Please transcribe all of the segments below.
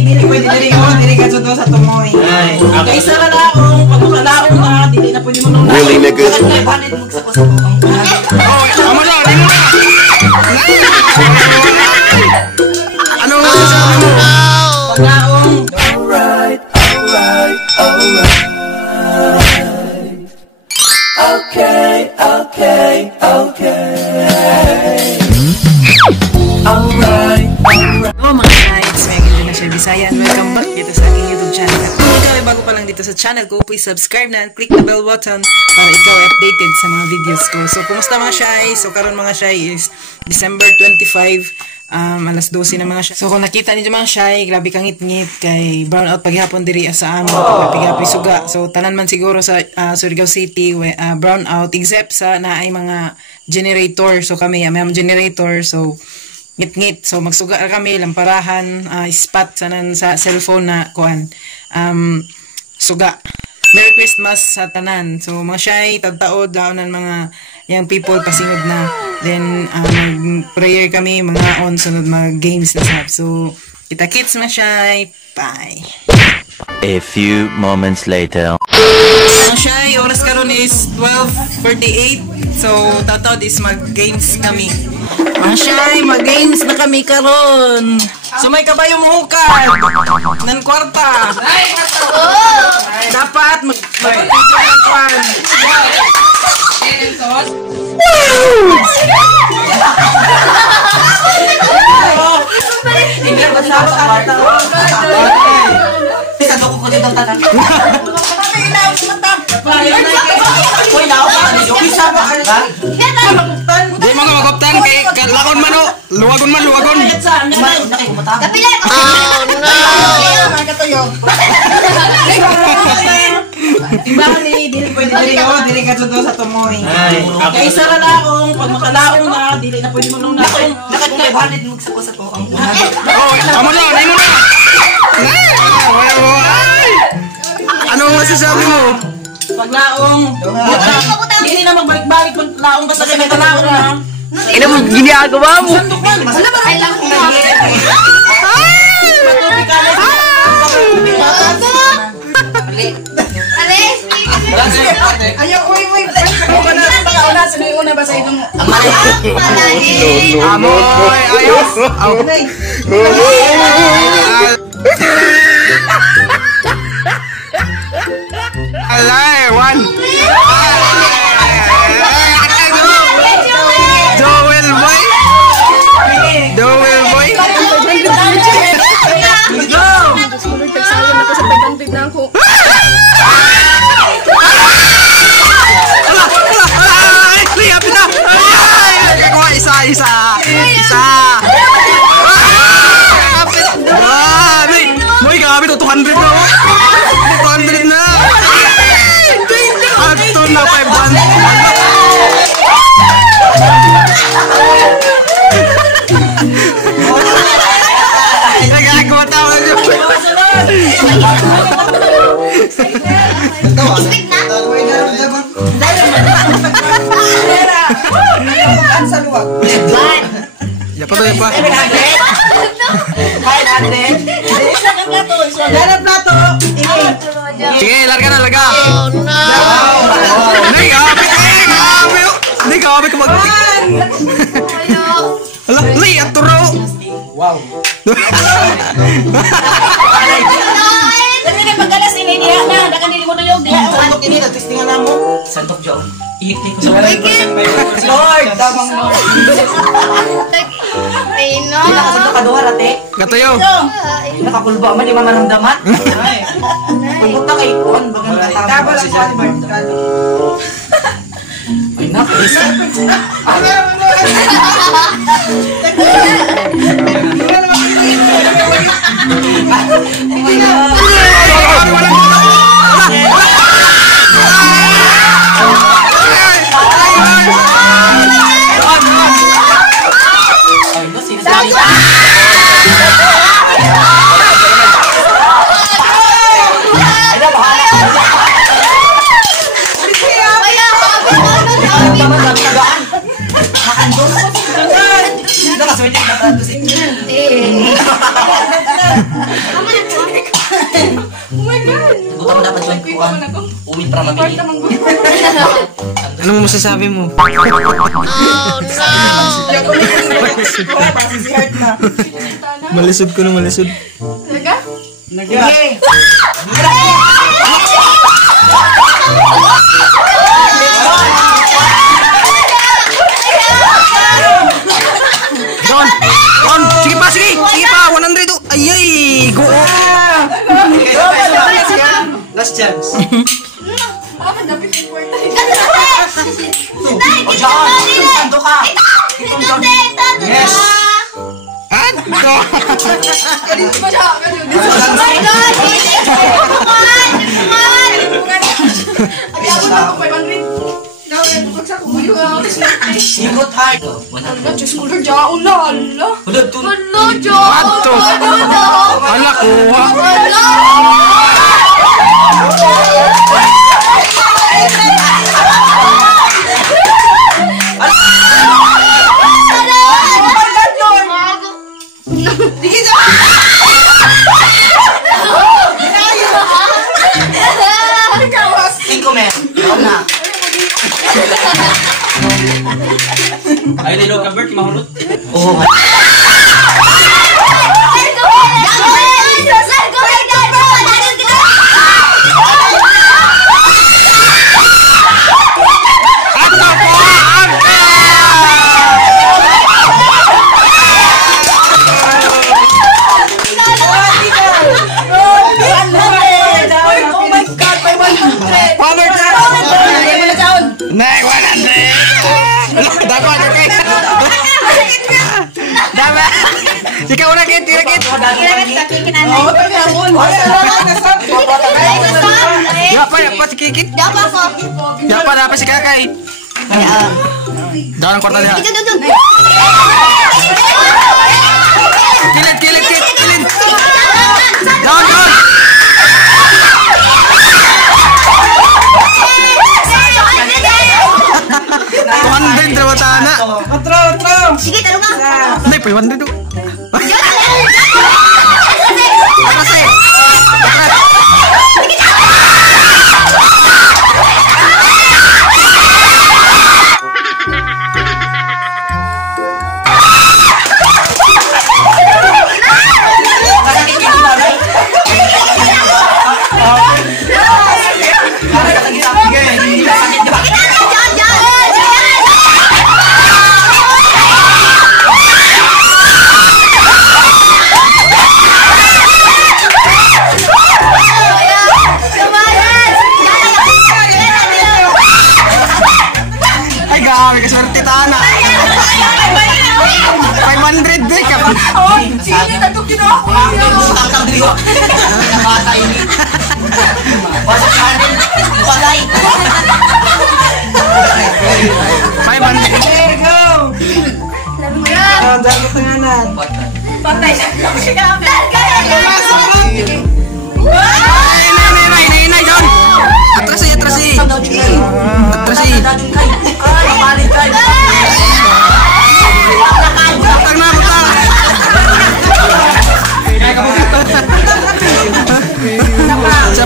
dili pwede diri ka sudo sa tumoy. Kaysa na laong, pag makalaong na, dili na pwede mo nung Really, nigga? Banit mo sa kusapong. Ano na? Ano nga sasabi mo? Paglaong. Alright. Okay. Alright. Hello mga guys, may agad na siya Bisaya and welcome back dito sa aking YouTube channel. At kung ikaw ay bago pa lang dito sa channel ko, please subscribe na and click the bell button para ikaw ay updated sa mga videos ko. So, kumusta mga shy? So, karon mga shy is December 25, alas 12 na mga shy. So, kung nakita niyo mga shy, grabe kang ngit-ngit kay brownout paghapon diri sa amo, pagapi suga. So, tanan man siguro sa Surigao City, brownout except sa naay mga generator. So, kami may generator. So, ngit-ngit. So, magsuga kami, lamparahan, spot sanan sa cellphone na kuan. Suga. Merry Christmas sa tanan. So, mga shy, tagtaod, daonan mga young people, pasingod na. Then, prayer kami, mga on, sunod mga games na sab. So, kita-kits mga shy. Bye! A few moments later. Mga shy, oras karon is 12:48. So, tataod is mag-games kami. Mga shy, mag-games na kami karon. So, may kabayong hukad ng kwarta. Dapat mag-kwan. Hindi ba sa kwarta? Isa ko dito tanan. Uy, lao pa. Isa ba ka? Di mga magoptan kay lakon man o. Luwagon man. Kapilan! Oh no! Timbangan ni, dili ka sudo sa tumoy. Kaysa na laong, pag makalaong na, dili na pwede mo nung laong. Nakatibhanit mo sa kusapong. Amo na. Ano nga sasabi mo? Paglaong, hindi na magbalik-balik paglaong basta kayo nagkalaong na. Ina mo ginagawa mo? Sandukan! Wala ba kayo lang na? Matubig ka na. Ayaw, uy. Una, sabi una ba sa itong... Amoy, ayos. Alay, one. Joel boy. Isa. Moy, grabe to 200 na. 200 na. Ato na 500. Nagagawa tawag nyo. Yapa. 500. Dala plato. Sige, larga. Oh no! Hindi ka mag... Li, at turo! Wow. Kasi na pagkalas ini dia na, nakanili mo na yung dia. Santok ini, testingan na mo. Santok Joe. Ihik ko sa Lord, tamang Lord. Pino! Hindi na kasi nakaduha ate. Katuyo! Nakakulba man, di ba maramdaman? Pumunta kay Kuan, bagang katama si Johnny Bart. Ay, napisa. Mama masasabi mo? Malisod ko na malisod. Don, sige pa, sige pa, 100 to. Ayay, go. Last chance. Yes. Ikot hard. Ala, kuha. Ay, nilo ka Bert, mahulot. Oh, Nek, 100. Dapat, okay. Dapat. Ikaw na, Kit. Tira, Kit. Yapa, si Kikit. Yapa si Kakay. Dawan ang kwarta niya. Kilit, Kit. Kilit. Dawan. Otro. Sige, tanong ka. Hindi, pa 100 to. Kasi. Sige, tatok kinakuha. Takang dito. Bata ini. Basta kanin. Balay. 500. Go! Dapat tanganan. Patay na lang siya. Nay, John. Atrasi. Utang na.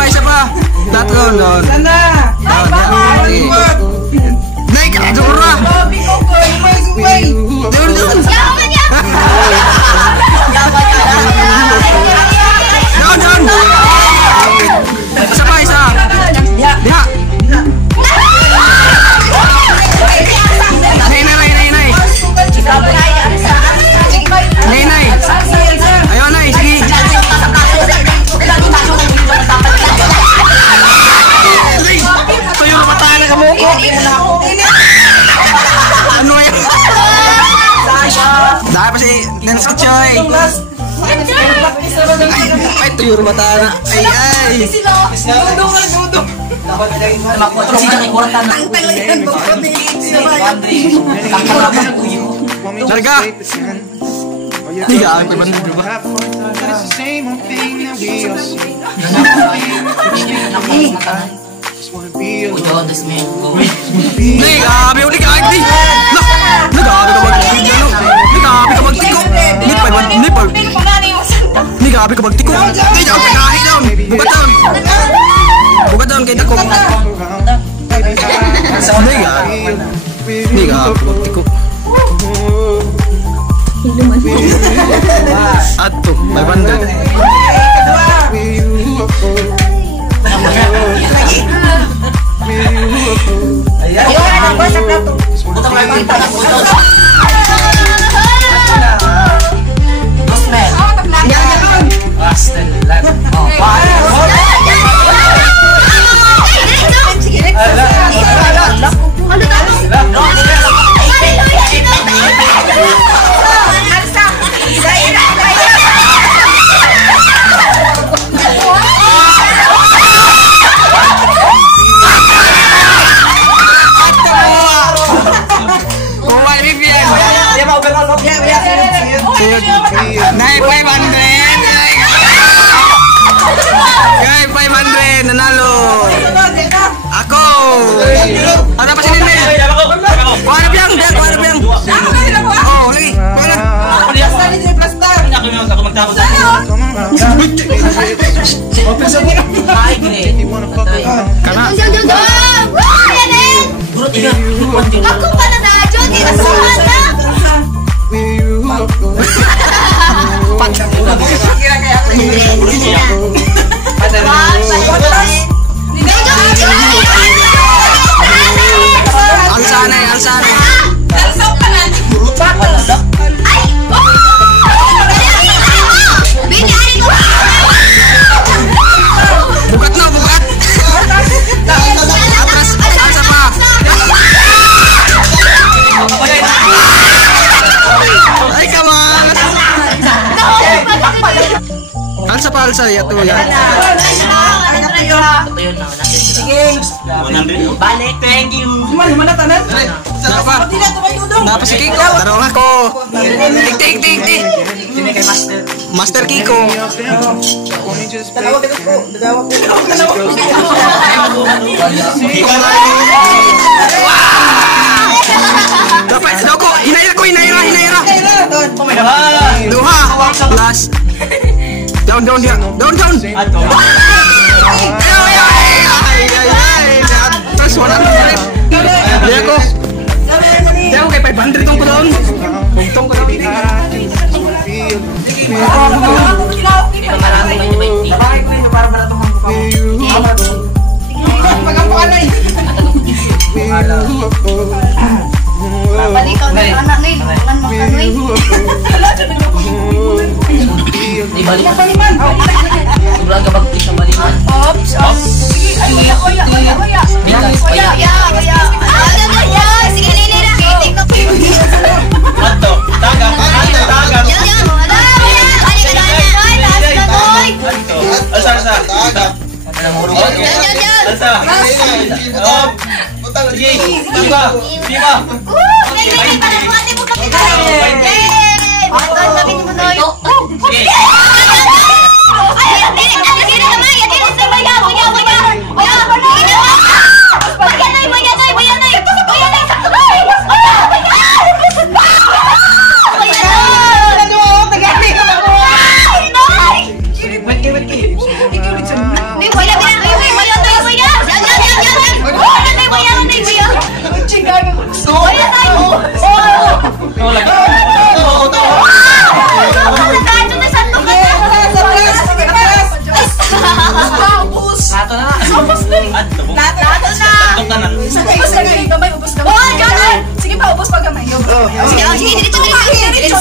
Isa pa. Tatlo, Don. Sana! Nay, kadura. Doon. Don. Isa. Diha. Nay. Ayaw, Nay. Sige. Tuyo na patay na kamo. Ano yan? Dahil pa si Nens Kichoy. Ay, tuyo na patay na. Ay. Dudong. Makotro siya kay kuratan. Larga. Tiga ako man dito ba? Nih, gabi ulit ka agdi. Nagabi ka magtiko. Nih, gabi ka magtiko. Nih, jangan pinahin doon. Buka doon kay dako. Nih, gabi. Hindi ka ko. Ato, 500. Naik 500 nanalo. Ako. Ano pa sinin nih? Kuha yang. Oh, lagi. Karena Aku pada najwa tidak semuanya. Alsane. Bukat. Atas apa? Ay, come on. Alsa ya tuh ya. Balik, thank you. Kenapa si Kiko? Taruh aku. Tik. Sini kay Master. Master Kiko. Dapat doko. Inaira. Duha. Last. Down. Ato. Terus 100. Dia ako kay 500 tong ko doon. Bungtong ko dito. Balik ang anak ni, bukan makan ni. Di balik. Sobrang kabagti sa balikan. Ops. Sige, oya. Sige, nila. Ato, tagam. Alsa. Sige, lima. Sige pa, ubos pa gamay. Sige, diretso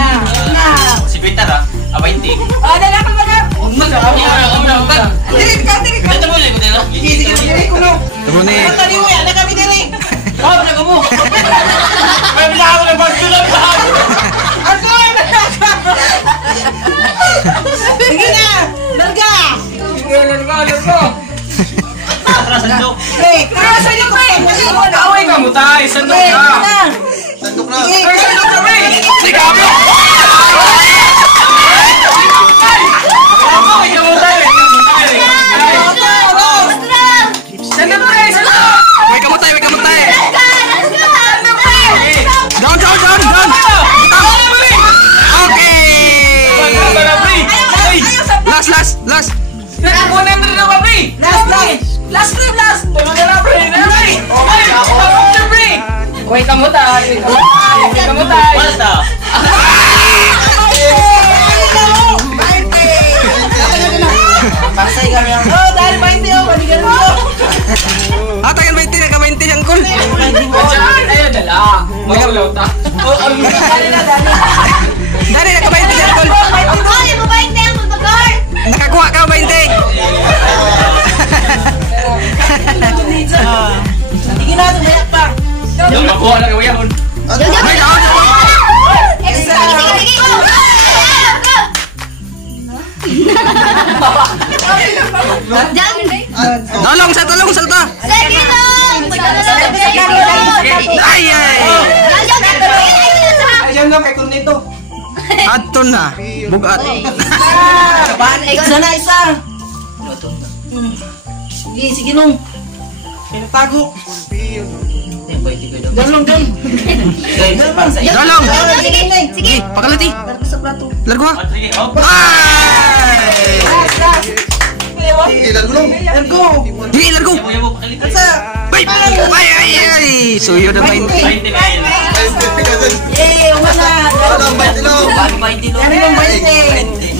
na. Si Peter apa inti? Dala ka ba? Diri ka. Dito mo lang dito. Tunggu nih. Sige na. Larga. Tara sandok. Away ka mo tayo. Sandok na. Sandok na. Wait, kamutay. Down. Okay. Last. Nakakuha na rin ako, pre! Last. Tulungan na, pre! Pre! Ay! Ako, pre! Kuhay kamu tayo. Basta! Pasay kami ang... Oh, dahil 20 oh, balikan mo. Tagan 20 na ka 20 yang kul. Ayun, dala! Magulaw ta! Dali na. Dari na ka 20 yang kul. Oh, yung mabait na yung magbagar. Nakakuha ka 20. Sige na, tumayak pa. Yung nakuha na gawin yun! Ay, Tolong salta. Ay. Ayan lang kay Corneto. Ato na. Bugat. Isa. Sige nung. Pinatago. Dalong. Tolong. Sige, pakalati. Sa plato. Largo ha. Sige, oh! Ay! Ilan gulong. Sige, largo. Yabo, pakalitin! Ay. Suyo na 20. 20 na yun! Eh, umana. Walang 20 lang. Dari ng 20.